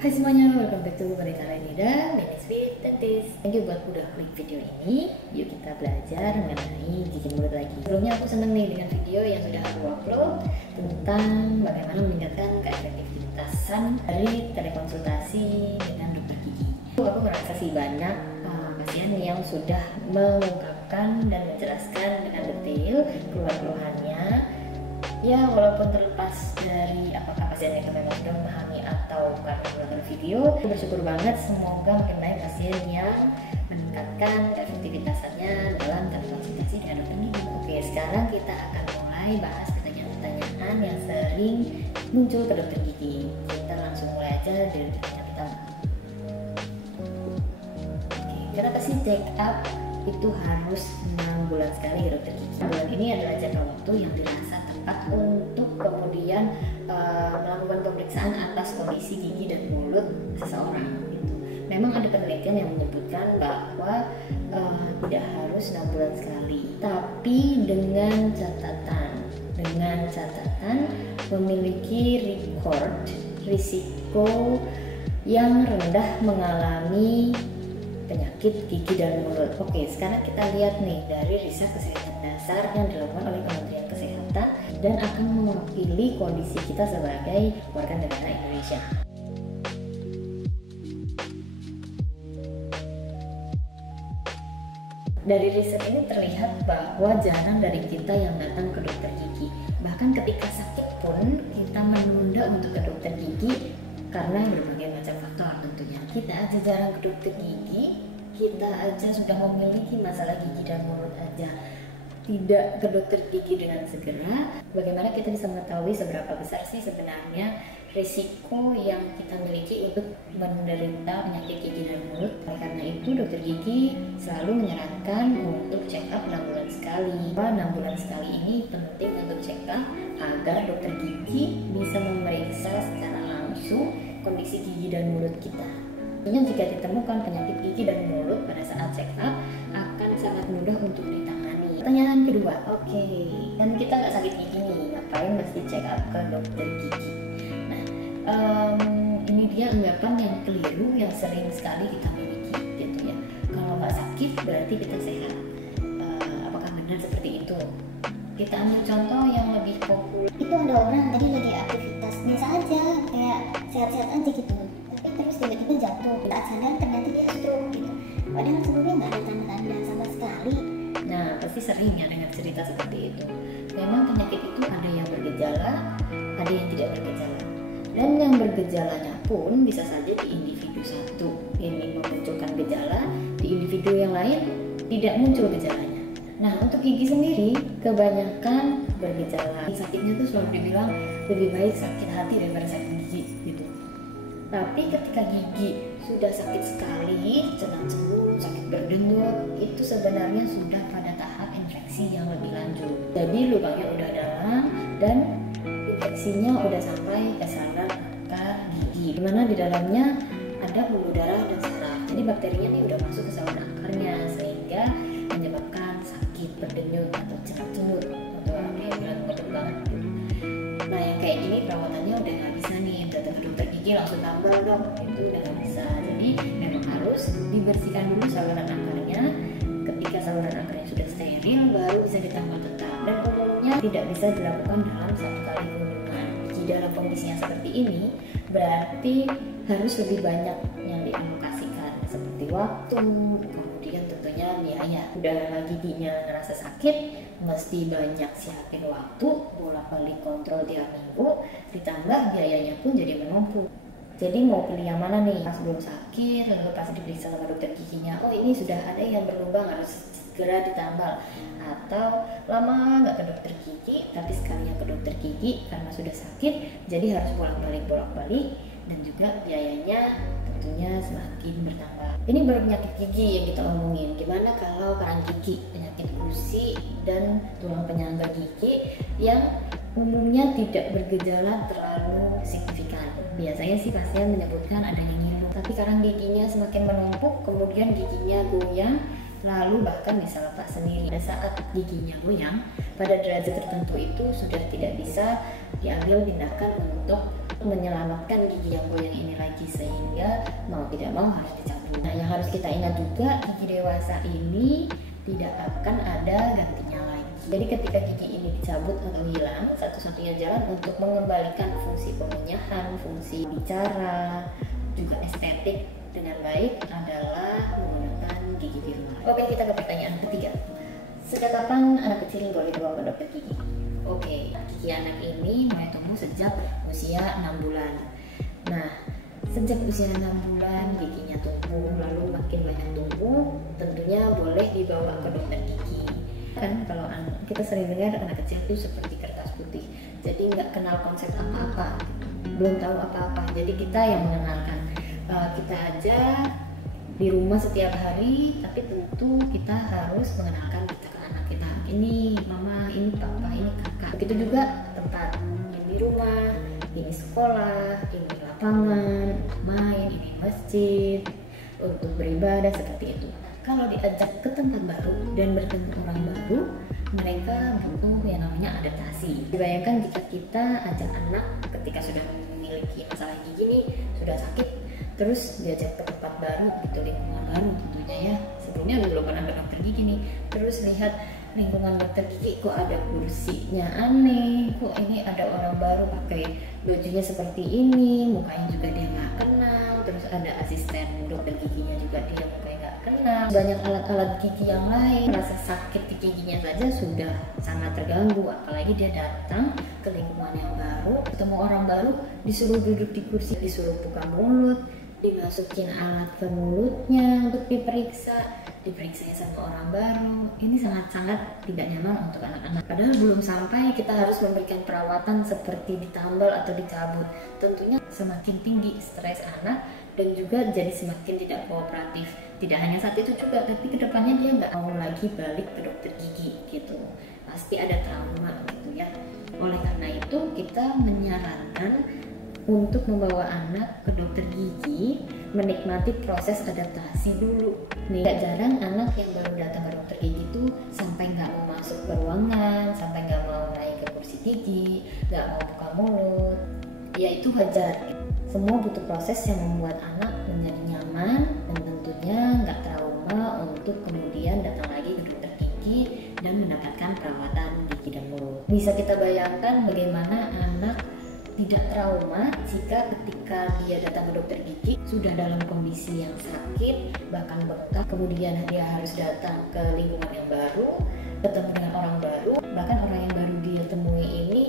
Hai semuanya, welcome back to Berita Lenida, Minutes with Dentist. Thank you buat udah klik video ini. Yuk kita belajar mengenai gigi mulut lagi. Sebelumnya aku seneng nih dengan video yang sudah aku upload tentang bagaimana meningkatkan keefektivitasan dari telekonsultasi dengan dokter gigi. Aku merasa sih banyak pasien yang sudah mengungkapkan dan menjelaskan dengan detail keluhan-keluhannya. Ya, walaupun terlepas dari apakah pasien itu memang sudah memahami atau karena menonton video, aku bersyukur banget semoga makin banyak pasien yang meningkatkan efektivitasannya dalam telekonsultasi dengan dokter gigi. Oke, sekarang kita akan mulai bahas pertanyaan-pertanyaan yang sering muncul ke dokter gigi. Kita langsung mulai aja dari pertanyaan pertama. Oke, kenapa sih check up itu harus 6 bulan sekali ke dokter gigi? 6 bulan ini adalah jangka waktu yang dirasa tepat untuk kemudian melakukan pemeriksaan atas kondisi gigi dan mulut seseorang gitu. Memang ada penelitian yang menyebutkan bahwa tidak harus 6 bulan sekali, tapi dengan catatan memiliki risiko yang rendah mengalami penyakit gigi dan mulut. Oke, sekarang kita lihat nih dari riset kesehatan dasar yang dilakukan oleh Kementerian Kesehatan dan akan mewakili kondisi kita sebagai warga negara Indonesia. Dari riset ini terlihat bahwa jarang dari kita yang datang ke dokter gigi. Bahkan ketika sakit pun kita menunda untuk ke dokter gigi karena berbagai macam faktor tentunya. Kita aja jarang ke dokter gigi, kita aja sudah memiliki masalah gigi dan mulut aja tidak ke dokter gigi dengan segera. Bagaimana kita bisa mengetahui seberapa besar sih sebenarnya risiko yang kita miliki untuk menderita penyakit gigi dan mulut? Oleh karena itu dokter gigi selalu menyarankan untuk check up 6 bulan sekali. 6 bulan sekali ini penting untuk check up agar dokter gigi bisa memeriksa secara langsung kondisi gigi dan mulut kita. Tentunya jika ditemukan penyakit gigi dan mulut pada saat check up akan sangat mudah untuk ditangani. Pertanyaan kedua, oke, kan kita nggak sakit gigi nih, ngapain mesti check up ke dokter gigi? Nah, ini dia anggapan yang keliru yang sering sekali kita miliki gitu ya. Kalau nggak sakit berarti kita sehat. Apakah benar seperti itu? Kita ambil contoh yang lebih populer. Itu ada orang tadi lagi aktivitas biasa aja, kayak sehat-sehat aja gitu, tapi terus tiba-tiba jatuh, saat sadar ternyata dia stroke gitu, padahal sebelumnya nggak ada tanda-tanda sama sekali. Nah, pasti sering ya dengar cerita seperti itu. Memang penyakit itu ada yang bergejala, ada yang tidak bergejala, dan yang bergejalanya pun bisa saja di individu satu ini memunculkan gejala, di individu yang lain tidak muncul gejalanya. Nah, untuk gigi sendiri kebanyakan bergejala. Sakitnya tuh selalu dibilang lebih baik sakit hati daripada sakit gigi gitu. Tapi ketika gigi sudah sakit sekali, cenut-cenut, sakit berdengut, itu sebenarnya sudah pada tahap infeksi yang lebih lanjut. Jadi lubangnya udah dalam dan infeksinya udah sampai ke saluran akar gigi, dimana di dalamnya ada pembuluh darah dan saraf. Jadi bakterinya nih udah masuk ke saluran akarnya sehingga menyebabkan sakit berdenyut atau cenut-cenut atau ada yang bilang betul banget gitu. Nah, yang kayak gini perawatannya udah nggak bisa nih, datang ke dokter gigi langsung tambal dong, itu udah nggak bisa. Jadi memang harus dibersihkan dulu saluran akarnya. Ketika saluran akarnya sudah steril baru bisa ditambal tetap, dan umumnya tidak bisa dilakukan dalam 1 kali kunjungan. Jika dalam kondisinya seperti ini berarti harus lebih banyak yang dialokasikan seperti waktu, kemudian tentunya biaya. Udah giginya ngerasa sakit, mesti banyak siapin waktu, bolak-balik kontrol tiap minggu, ditambah biayanya pun jadi menumpuk. Jadi mau pilih yang mana nih? Pas belum sakit, lalu pas diperiksa sama dokter giginya, oh ini sudah ada yang berlubang harus segera ditambal. Atau lama nggak ke dokter gigi, tapi sekalinya ke dokter gigi karena sudah sakit, jadi harus bolak-balik dan juga biayanya tentunya semakin bertambah. Ini baru penyakit gigi yang kita omongin. Gimana kalau karang gigi, penyakit gusi dan tulang penyangga gigi yang umumnya tidak bergejala terlalu signifikan. Biasanya sih pasien menyebutkan adanya ngilu, tapi karang giginya semakin menumpuk, kemudian giginya goyang, lalu bahkan bisa lepas sendiri. Pada saat giginya goyang, pada derajat tertentu itu sudah tidak bisa diambil tindakan untuk menyelamatkan gigi yang goyang ini lagi, sehingga tidak mau harus dicabut. Nah, yang harus kita ingat juga, gigi dewasa ini tidak akan ada gantinya lagi. Jadi ketika gigi ini dicabut atau hilang, satu-satunya jalan untuk mengembalikan fungsi pengunyahan, fungsi bicara, juga estetik dengan baik adalah menggunakan gigi di rumah. Oke, kita ke pertanyaan ketiga. Sejak kapan anak kecil boleh dibawa ke dokter gigi? Oke, gigi anak ini mulai tumbuh sejak usia 6 bulan. Nah, sejak usia 6 bulan giginya tumbuh, lalu makin banyak tumbuh, tentunya boleh dibawa ke dokter gigi. Kan kalau kita sering dengar anak kecil itu seperti kertas putih, jadi nggak kenal konsep apa-apa, belum tahu apa-apa. Jadi kita yang mengenalkan, kita aja di rumah setiap hari, tapi tentu kita harus mengenalkan kita ke anak kita. Ini mama, ini papa, ini kakak. Begitu juga tempat yang di rumah, ini sekolah, ini lapangan main, ini masjid untuk beribadah, seperti itu. Kalau diajak ke tempat baru dan bertemu orang baru, mereka butuh yang namanya adaptasi. Dibayangkan jika kita ajak anak ketika sudah memiliki masalah gigi nih, sudah sakit, terus diajak ke tempat baru, gitu, lingkungan baru tentunya ya. Sebelumnya belum pernah ke dokter gigi nih, terus lihat lingkungan dokter gigi kok ada kursinya aneh, kok ini ada orang baru pakai bajunya seperti ini, mukanya juga dia nggak kenal, terus ada asisten dokter giginya juga dia mukanya nggak kenal, banyak alat-alat gigi yang lain, rasa sakit di giginya saja sudah sangat terganggu, apalagi dia datang ke lingkungan yang baru, ketemu orang baru, disuruh duduk di kursi, disuruh buka mulut, dimasukin alat ke mulutnya untuk diperiksa sama orang baru. Ini sangat-sangat tidak nyaman untuk anak-anak. Padahal belum sampai kita harus memberikan perawatan seperti ditambal atau dicabut. Tentunya semakin tinggi stres anak dan juga jadi semakin tidak kooperatif. Tidak hanya saat itu juga, tapi kedepannya dia nggak mau lagi balik ke dokter gigi gitu. Pasti ada trauma gitu ya. Oleh karena itu kita menyarankan untuk membawa anak ke dokter gigi, menikmati proses adaptasi dulu. Nih, gak jarang anak yang baru datang ke dokter gigi itu sampai nggak mau masuk ke ruangan, sampai nggak mau naik ke kursi gigi, nggak mau buka mulut. Ya itu wajar. Semua butuh proses yang membuat anak menjadi nyaman dan tentunya nggak trauma untuk kemudian datang lagi ke dokter gigi dan mendapatkan perawatan gigi dan mulut. Bisa kita bayangkan bagaimana anak tidak trauma jika ketika dia datang ke dokter gigi sudah dalam kondisi yang sakit, bahkan bengkak, kemudian dia harus datang ke lingkungan yang baru, ketemu dengan orang baru, bahkan orang yang baru dia temui ini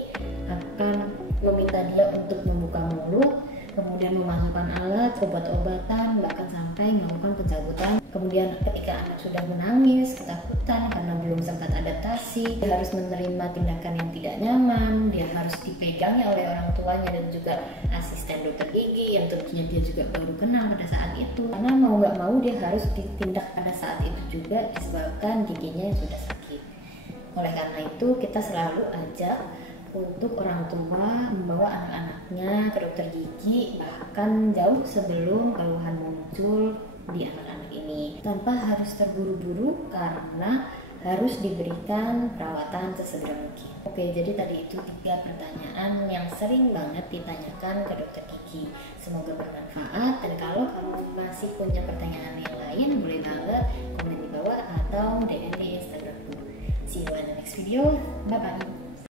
akan meminta dia untuk membuka mulut, kemudian memasukkan alat, obat-obatan, bahkan sampai melakukan pencabutan. Kemudian ketika anak sudah menangis, ketakutan karena belum sempat adaptasi, dia harus menerima tindakan yang tidak nyaman, dia harus dipegangi oleh orang tuanya dan juga asisten dokter gigi yang tentunya dia juga baru kenal pada saat itu. Karena mau nggak mau dia harus ditindak pada saat itu juga disebabkan giginya yang sudah sakit. Oleh karena itu kita selalu ajak untuk orang tua membawa anak-anaknya ke dokter gigi bahkan jauh sebelum keluhan muncul di anak-anak ini, tanpa harus terburu-buru karena harus diberikan perawatan sesegera mungkin. Oke, jadi tadi itu 3 pertanyaan yang sering banget ditanyakan ke dokter gigi. Semoga bermanfaat, dan kalau kamu masih punya pertanyaan yang lain boleh banget komen di bawah atau DM di Instagramku. See you in the next video. Bye bye.